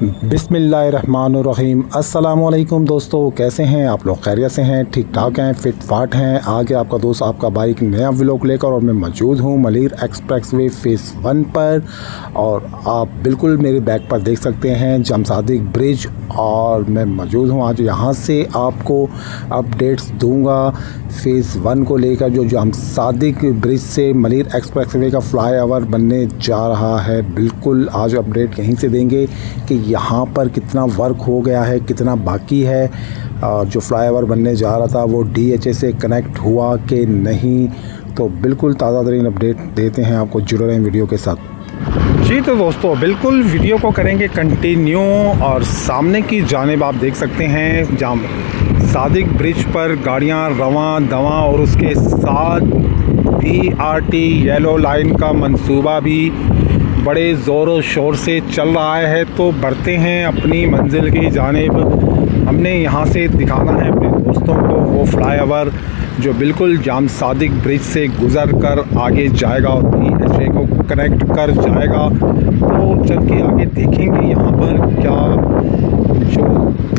बिस्मिल्लाहिर्रहमानुर्रहीम। अस्सलामुअलैकुम दोस्तों, कैसे हैं आप लोग? खैरियत से हैं, ठीक ठाक हैं, फिट फाट हैं। आगे आपका दोस्त आपका भाई एक नया व्लॉग लेकर और मैं मौजूद हूं मलिर एक्सप्रेसवे फ़ेज़ 1 पर। और आप बिल्कुल मेरे बैक पर देख सकते हैं जाम सादिक ब्रिज, और मैं मौजूद हूं आज यहाँ से। आपको अपडेट्स दूंगा फ़ेज़ 1 को लेकर। जो जाम सादिक ब्रिज से मलिर एक्सप्रेसवे का फ्लाईओवर बनने जा रहा है, बिल्कुल आज अपडेट यहीं से देंगे कि यहाँ पर कितना वर्क हो गया है, कितना बाकी है। जो फ्लाईओवर बनने जा रहा था वो DHA से कनेक्ट हुआ कि नहीं, तो बिल्कुल ताज़ा तरीन अपडेट देते हैं आपको। जुड़े रहें वीडियो के साथ। जी तो दोस्तों, बिल्कुल वीडियो को करेंगे कंटिन्यू। और सामने की जानिब आप देख सकते हैं जाम सादिक ब्रिज पर गाड़ियाँ रवां दवां, और उसके साथ BRT येलो लाइन का मंसूबा भी बड़े ज़ोर शोर से चल रहा है। तो बढ़ते हैं अपनी मंजिल की जानिब। हमने यहाँ से दिखाना है अपने दोस्तों को वो फ्लाईओवर जो बिल्कुल जाम सादिक ब्रिज से गुज़र कर आगे जाएगा और DHA को कनेक्ट कर जाएगा। तो चल के आगे देखेंगे यहाँ पर क्या जो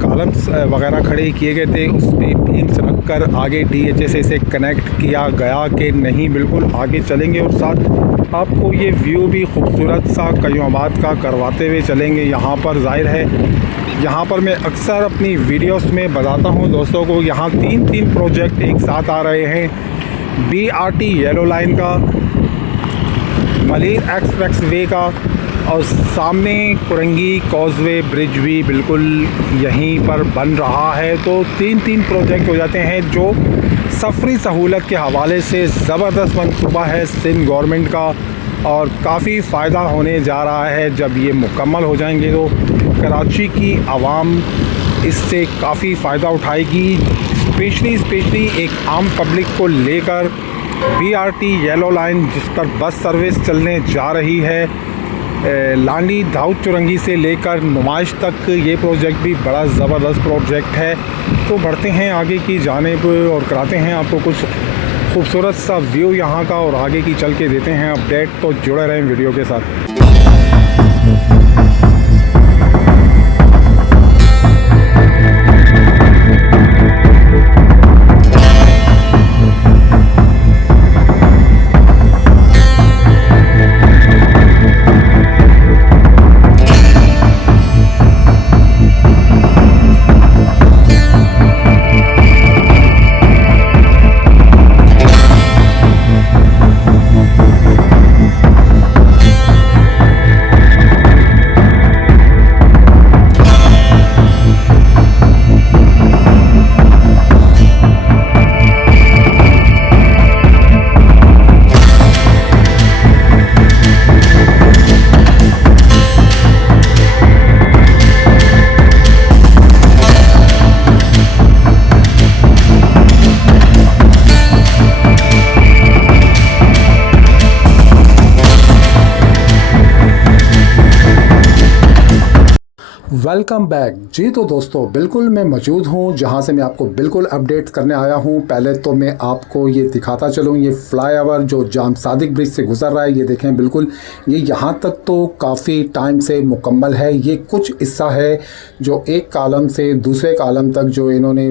कॉलम्स वगैरह खड़े किए गए थे उस पर बीम्स रख कर आगे DHA से कनेक्ट किया गया कि नहीं। बिल्कुल आगे चलेंगे और साथ आपको ये व्यू भी खूबसूरत सा कयूमाबाद का करवाते हुए चलेंगे। यहाँ पर जाहिर है, यहाँ पर मैं अक्सर अपनी वीडियोस में बताता हूँ दोस्तों को, यहाँ तीन प्रोजेक्ट एक साथ आ रहे हैं। BRT येलो लाइन का, मलिर एक्सप्रेसवे का, और सामने कुरंगी कॉजवे ब्रिज भी बिल्कुल यहीं पर बन रहा है। तो तीन प्रोजेक्ट हो जाते हैं जो सफरी सहूलत के हवाले से ज़बरदस्त मंसूबा है सिंध गवर्नमेंट का, और काफ़ी फ़ायदा होने जा रहा है। जब ये मुकम्मल हो जाएंगे तो कराची की आवाम इससे काफ़ी फ़ायदा उठाएगी। स्पेशली एक आम पब्लिक को लेकर BRT येलो लाइन जिस पर बस सर्विस चलने जा रही है, लांडी दाऊद चुरंगी से लेकर नुमाइश तक, ये प्रोजेक्ट भी बड़ा ज़बरदस्त प्रोजेक्ट है। तो बढ़ते हैं आगे की जानिब और कराते हैं आपको कुछ खूबसूरत सा व्यू यहाँ का, और आगे की चल के देते हैं अपडेट। तो जुड़े रहें वीडियो के साथ। Welcome back. जी तो दोस्तों, बिल्कुल मैं मौजूद हूँ जहाँ से मैं आपको बिल्कुल अपडेट करने आया हूँ। पहले तो मैं आपको ये दिखाता चलूँ, ये फ्लाईओवर जो जाम सादिक ब्रिज से गुज़र रहा है, ये देखें बिल्कुल ये यहाँ तक तो काफ़ी टाइम से मुकम्मल है। ये कुछ हिस्सा है जो एक कॉलम से दूसरे कॉलम तक जो इन्होंने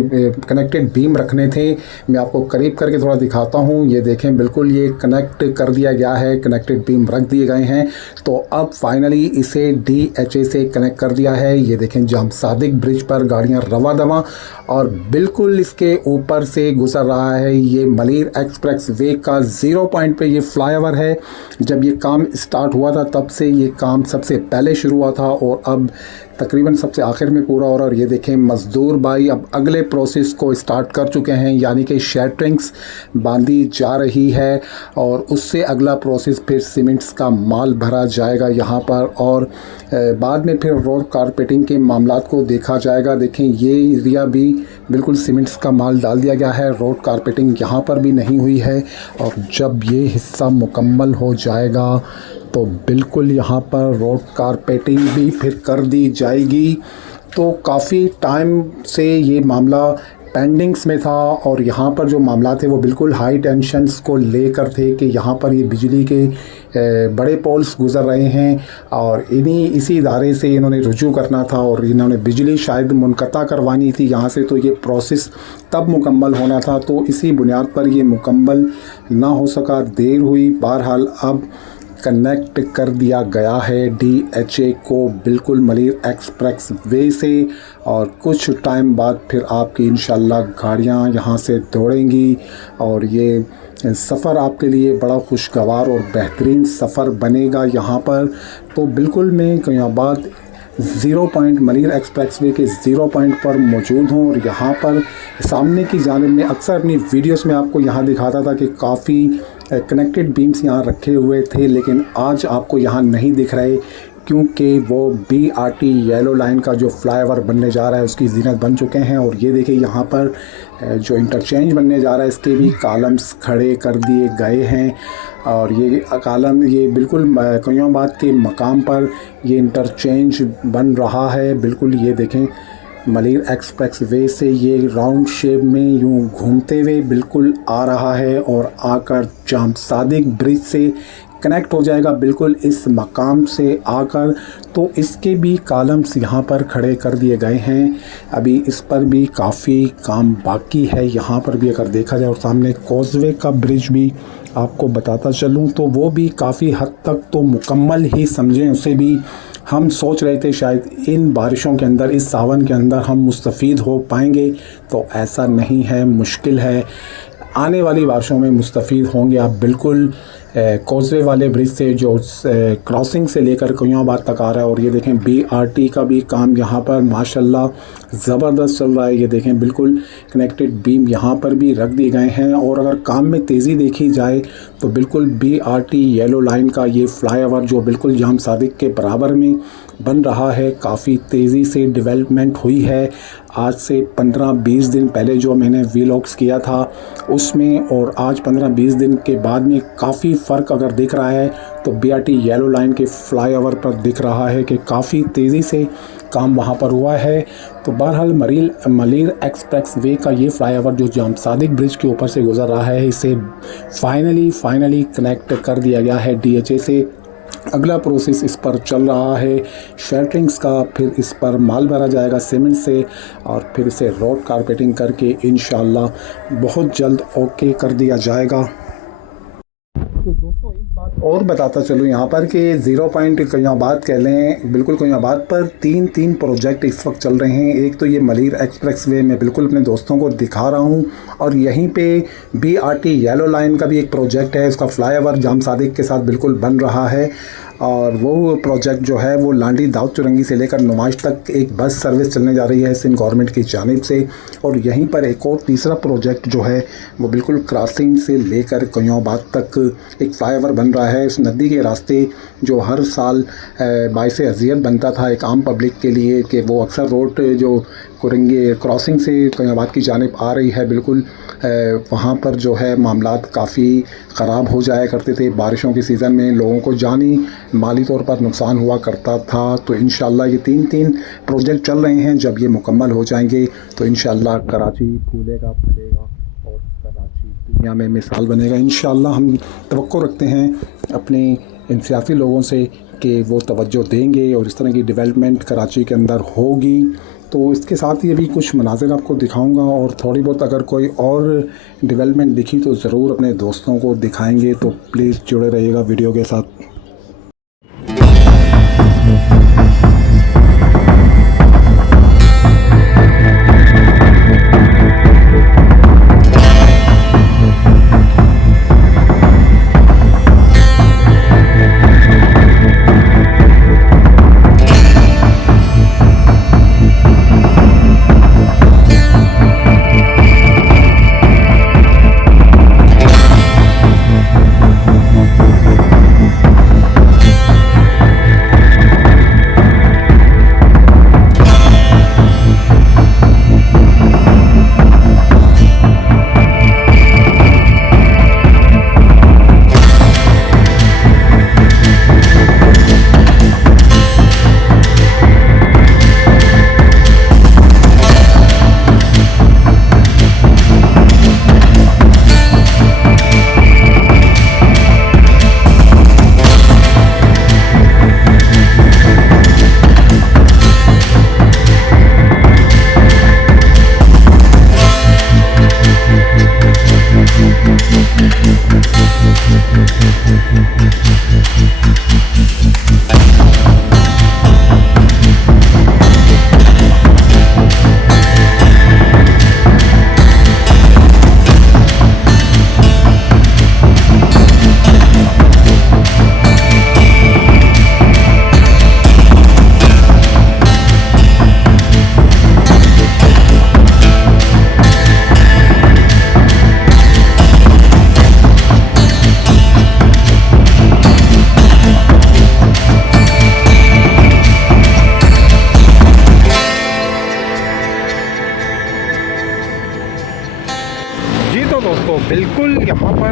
कनेक्टेड बीम रखने थे, मैं आपको करीब करके थोड़ा दिखाता हूँ। ये देखें बिल्कुल ये कनेक्ट कर दिया गया है, कनेक्टेड बीम रख दिए गए हैं। तो अब फाइनली इसे DHA से कनेक्ट कर दिया है। ये देखें जाम सादिक ब्रिज पर गाड़ियां रवा दवा, और बिल्कुल इसके ऊपर से गुजर रहा है ये मलिर एक्सप्रेस वे का 0 पॉइंट पे ये फ्लाईओवर है। जब ये काम स्टार्ट हुआ था तब से ये काम सबसे पहले शुरू हुआ था, और अब तकरीबन सबसे आखिर में पूरा हो रहा है। और ये देखें मज़दूर भाई अब अगले प्रोसेस को स्टार्ट कर चुके हैं, यानी कि शैटरिंग्स बांधी जा रही है, और उससे अगला प्रोसेस फिर सीमेंट्स का माल भरा जाएगा यहाँ पर, और बाद में फिर रोड कारपेटिंग के मामलात को देखा जाएगा। देखें ये एरिया भी बिल्कुल सीमेंट्स का माल डाल दिया गया है, रोड कारपेटिंग यहाँ पर भी नहीं हुई है। और जब ये हिस्सा मुकम्मल हो जाएगा तो बिल्कुल यहाँ पर रोड कारपेटिंग भी फिर कर दी जाएगी। तो काफ़ी टाइम से ये मामला पेंडिंग्स में था और यहाँ पर जो मामला थे वो बिल्कुल हाई टेंशन्स को लेकर थे कि यहाँ पर ये बिजली के बड़े पोल्स गुज़र रहे हैं और इसी इदारे से इन्होंने रुजू करना था और इन्होंने बिजली शायद मुनक़ता करवानी थी यहाँ से, तो ये प्रोसेस तब मुकम्मल होना था। तो इसी बुनियाद पर ये मुकम्मल ना हो सका, देर हुई। बहरहाल अब कनेक्ट कर दिया गया है DHA को बिल्कुल मलिर एक्सप्रेस वे से और कुछ टाइम बाद फिर आपकी इंशाल्लाह गाड़ियाँ यहाँ से दौड़ेंगी और ये सफ़र आपके लिए बड़ा खुशगवार और बेहतरीन सफ़र बनेगा। यहाँ पर तो बिल्कुल मैं कयाबाद 0 पॉइंट मलिर एक्सप्रेस वे के 0 पॉइंट पर मौजूद हूँ और यहाँ पर सामने की जानिब में अक्सर अपनी वीडियोस में आपको यहाँ दिखाता था कि काफ़ी कनेक्टेड बीम्स यहाँ रखे हुए थे, लेकिन आज आपको यहाँ नहीं दिख रहे क्योंकि वो BRT येलो लाइन का जो फ्लाईओवर बनने जा रहा है उसकी ज़ीनत बन चुके हैं। और ये देखिए यहाँ पर जो इंटरचेंज बनने जा रहा है इसके भी कॉलम्स खड़े कर दिए गए हैं और ये कॉलम ये बिल्कुल कयाबाद के मकाम पर ये इंटरचेंज बन रहा है। बिल्कुल ये देखें मलिर एक्सप्रेस वे से ये राउंड शेप में यूं घूमते हुए बिल्कुल आ रहा है और आकर जाम सादिक ब्रिज से कनेक्ट हो जाएगा बिल्कुल इस मकाम से आकर। तो इसके भी कॉलम्स यहाँ पर खड़े कर दिए गए हैं, अभी इस पर भी काफ़ी काम बाकी है। यहाँ पर भी अगर देखा जाए और सामने कॉजवे का ब्रिज भी आपको बताता चलूँ तो वो भी काफ़ी हद तक तो मुकम्मल ही समझें, उसे भी हम सोच रहे थे शायद इन बारिशों के अंदर, इस सावन के अंदर हम मुस्तफ़ीद हो पाएंगे, तो ऐसा नहीं है, मुश्किल है। आने वाली बारिशों में मुस्तफ़ीद होंगे आप बिल्कुल कॉजवे वाले ब्रिज से जो क्रॉसिंग से लेकर कयाबाद तक आ रहा है। और ये देखें BRT का भी काम यहाँ पर माशाल्लाह ज़बरदस्त चल रहा है। ये देखें बिल्कुल कनेक्टेड बीम यहाँ पर भी रख दिए गए हैं और अगर काम में तेज़ी देखी जाए तो बिल्कुल BRT येलो लाइन का ये फ्लाईओवर जो बिल्कुल जाम सादिक के बराबर में बन रहा है, काफ़ी तेज़ी से डेवलपमेंट हुई है। आज से 15-20 दिन पहले जो मैंने व्लॉग्स किया था उसमें और आज 15-20 दिन के बाद में काफ़ी फ़र्क अगर दिख रहा है तो BRT येलो लाइन के फ्लाईओवर पर दिख रहा है कि काफ़ी तेज़ी से काम वहाँ पर हुआ है। तो बहरहाल मलिर एक्सप्रेस वे का ये फ्लाईओवर जो जाम सादिक ब्रिज के ऊपर से गुज़र रहा है, इसे फाइनली कनेक्ट कर दिया गया है DHA से। अगला प्रोसेस इस पर चल रहा है शटरिंग्स का, फिर इस पर माल भरा जाएगा सीमेंट से और फिर इसे रोड कारपेटिंग करके इंशाल्लाह बहुत जल्द ओके कर दिया जाएगा। तो दोस्तों एक बात और बताता चलूँ यहाँ पर कि 0 पॉइंट कयाबाद कह लें, बिल्कुल कयाबाद पर तीन प्रोजेक्ट इस वक्त चल रहे हैं। एक तो ये मलिर एक्सप्रेस वे मैं बिल्कुल अपने दोस्तों को दिखा रहा हूँ और यहीं पे BRT येलो लाइन का भी एक प्रोजेक्ट है, उसका फ्लाईओवर जाम सादिक के साथ बिल्कुल बन रहा है और वो प्रोजेक्ट जो है वो लांडी दाऊद चुरंगी से लेकर नुमाइश तक एक बस सर्विस चलने जा रही है सिंध गवर्नमेंट की जानिब से। और यहीं पर एक और तीसरा प्रोजेक्ट जो है वो बिल्कुल क्रॉसिंग से लेकर कयाबाद तक एक फ्लाईओवर बन रहा है। इस नदी के रास्ते जो हर साल बाइस अजियत बनता था एक आम पब्लिक के लिए कि वो अक्सर रोड जो कुरंगी क्रॉसिंग से कयाबाद की जानिब आ रही है, बिल्कुल वहाँ पर जो है मामलात काफ़ी ख़राब हो जाया करते थे। बारिशों के सीज़न में लोगों को जानी माली तौर पर नुकसान हुआ करता था। तो इंशाल्लाह ये तीन प्रोजेक्ट चल रहे हैं, जब ये मुकम्मल हो जाएंगे तो इंशाल्लाह कराची फूलेगा फलेगा और कराची दुनिया में मिसाल बनेगा। इंशाल्लाह हम तवक्को रखते हैं अपने इन सियासी लोगों से कि वो तवज्जो देंगे और इस तरह की डेवलपमेंट कराची के अंदर होगी। तो इसके साथ ही अभी कुछ मनाज़िर आपको दिखाऊंगा और थोड़ी बहुत अगर कोई और डेवलपमेंट दिखी तो ज़रूर अपने दोस्तों को दिखाएंगे। तो प्लीज़ जुड़े रहिएगा वीडियो के साथ।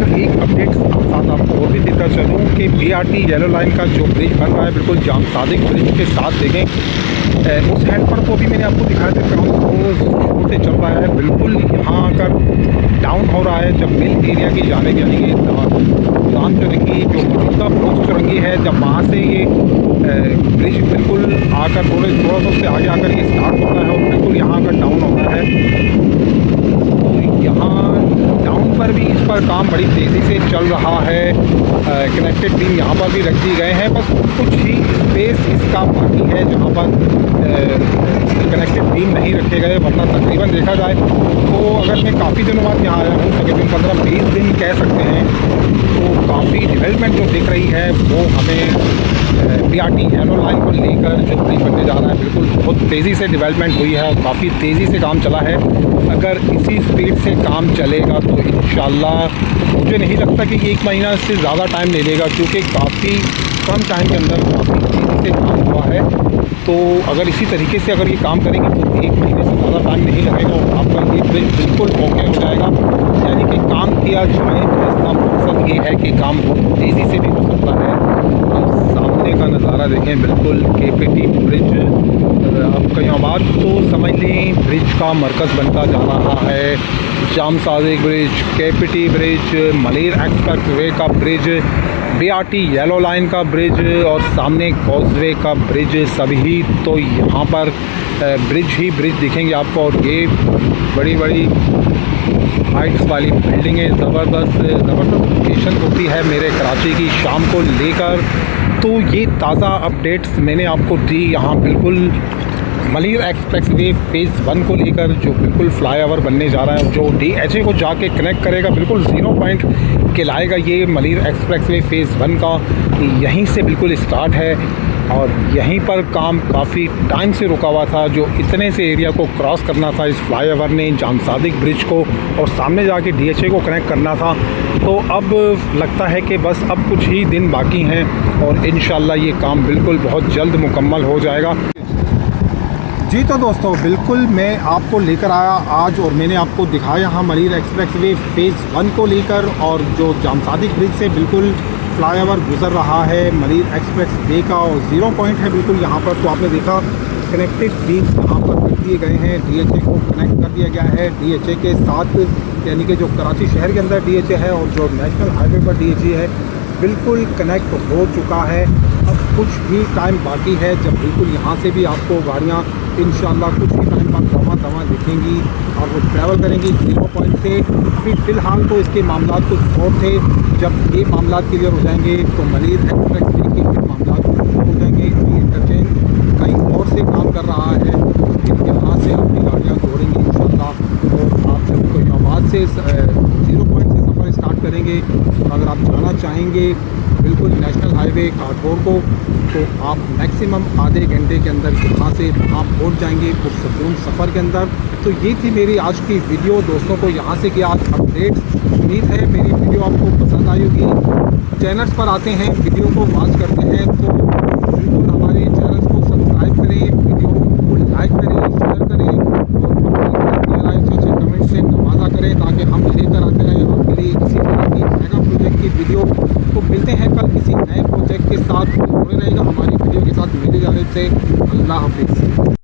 पर एक अपडेट साथ आपको और भी देता चलूँ कि BRT येलो लाइन का जो ब्रिज बन रहा है बिल्कुल जाम सादिक ब्रिज के साथ देखें उस हैंड पर को भी मैंने आपको दिखाया था काम तो शुरू से चल रहा है। बिल्कुल यहाँ आकर डाउन हो रहा है जब मिल एरिया की जाने यानी कि दान चुरंगी जो मौजूदा ब्रोक्स चुरंगी है, जब वहाँ से ये ब्रिज बिल्कुल आकर थोड़ा सा उससे आगे आकर ये स्टार्ट होता है और बिल्कुल यहाँ आकर डाउन होता है। तो यहाँ डाउन पर भी इस पर काम बड़ी तेज़ी से चल रहा है। कनेक्टेड बीम यहाँ पर भी रख दिए गए हैं, बस कुछ ही स्पेस इसका बाकी है जहाँ पर कनेक्टेड बीम नहीं रखे गए, वरना तकरीबन देखा जाए तो अगर मैं काफ़ी दिनों बाद यहाँ आया हूँ, तकरीबन 15-20 दिन कह सकते हैं, तो काफ़ी डेवलपमेंट जो दिख रही है वो हमें BRT येलो लाइन को लेकर जो ब्रिज बनने जा रहा है बिल्कुल बहुत तेज़ी से डेवलपमेंट हुई है और काफ़ी तेज़ी से काम चला है। अगर इसी स्पीड से काम चलेगा तो इंशाल्लाह मुझे नहीं लगता कि 1 महीना से ज़्यादा टाइम ले लेगा, क्योंकि काफ़ी कम टाइम के अंदर काफ़ी तेज़ी से काम हुआ है। तो अगर इसी तरीके से अगर ये काम करेंगे तो 1 महीने से ज़्यादा टाइम नहीं लगेगा और आपका ये ब्रिज बिल्कुल ओके हो जाएगा। यानी कि काम किया जाए तो इसका मकसद ये है कि काम बहुत तेज़ी से भी हो सकता है। सामने का नज़ारा देखें, बिल्कुल KPT ब्रिज अब कहीं बात तो समझ लें ब्रिज का मरकज़ बनता जा रहा है। जाम सादिक ब्रिज, KPT ब्रिज, मलेर एक्सप्रेस वे का ब्रिज, BRT येलो लाइन का ब्रिज और सामने कॉजवे का ब्रिज, सभी तो यहाँ पर ब्रिज ही ब्रिज दिखेंगे आपको। और ये बड़ी बड़ी हाइट्स वाली बिल्डिंगें, ज़बरदस्त लोकेशन होती है मेरे कराची की शाम को लेकर। तो ये ताज़ा अपडेट्स मैंने आपको दी यहाँ बिल्कुल मलीर एक्सप्रेस वे फ़ेज़ 1 को लेकर, जो बिल्कुल फ्लाईओवर बनने जा रहा है, जो DHA को जाके कनेक्ट करेगा, बिल्कुल 0 पॉइंट के लाएगा। ये मलीर एक्सप्रेस वे फ़ेज़ 1 का यहीं से बिल्कुल स्टार्ट है और यहीं पर काम काफ़ी टाइम से रुका हुआ था। जो इतने से एरिया को क्रॉस करना था इस फ्लाईओवर ने, जाम सादिक ब्रिज को, और सामने जाके DHA को कनेक्ट करना था। तो अब लगता है कि बस अब कुछ ही दिन बाकी हैं और इंशाल्लाह ये काम बिल्कुल बहुत जल्द मुकम्मल हो जाएगा। जी तो दोस्तों, बिल्कुल मैं आपको लेकर आया आज और मैंने आपको दिखाया यहाँ मलीर एक्सप्रेस वे फ़ेज़ 1 को लेकर, और जो जाम सादिक ब्रिज से बिल्कुल फ्लाईओवर गुजर रहा है मलीर एक्सप्रेस वे का, और 0 पॉइंट है बिल्कुल यहाँ पर। तो आपने देखा कनेक्टेड बीम्स यहाँ पर रख दिए गए हैं, DHA को कनेक्ट कर दिया गया है DHA के साथ, यानी कि जो कराची शहर के अंदर DHA है और जो नेशनल हाईवे पर DHA है बिल्कुल कनेक्ट हो चुका है। अब कुछ ही टाइम बाकी है जब बिल्कुल यहाँ से भी आपको गाड़ियाँ इंशाल्लाह कुछ ही टाइम बाद दवा दिखेंगी और वो ट्रैवल करेंगी 0 पॉइंट से। अभी फ़िलहाल तो इसके मामला कुछ और थे, जब ये मामला क्लियर हो जाएंगे तो मलीर एक्सप्रेस वे के मामला हो जाएंगे। अभी इंटरचेंज कहीं और से काम कर रहा है, फिर यहाँ से अपनी गाड़ियाँ जोड़ेंगी इंशाल्लाह। और आप जब कोई आवाज़ से 0 पॉइंट से सफ़र स्टार्ट करेंगे और अगर आप जाना चाहेंगे बिल्कुल नेशनल हाईवे काठगोर को, तो आप मैक्सिमम आधे घंटे के अंदर यहाँ से वहाँ पहुँच जाएंगे पुरसकून सफ़र के अंदर। तो ये थी मेरी आज की वीडियो दोस्तों को यहाँ से कि आज अपडेट्स। उम्मीद है मेरी वीडियो आपको पसंद आई होगी। चैनल्स पर आते हैं, वीडियो को वॉच करते हैं तो बिल्कुल हमारे चैनल्स को सब्सक्राइब करें, वीडियो को लाइक करें, शेयर करें और अच्छे कमेंट से नवाजा करें ताकि हम लेकर आते रहें आपके लिए इसी तरह की मेगा प्रोजेक्ट की वीडियो। तो मिलते हैं कल किसी नए प्रोजेक्ट के साथ, जुड़े रहेगा हमारी वीडियो के साथ। मेरी जानिब से अल्लाह हाफिज़।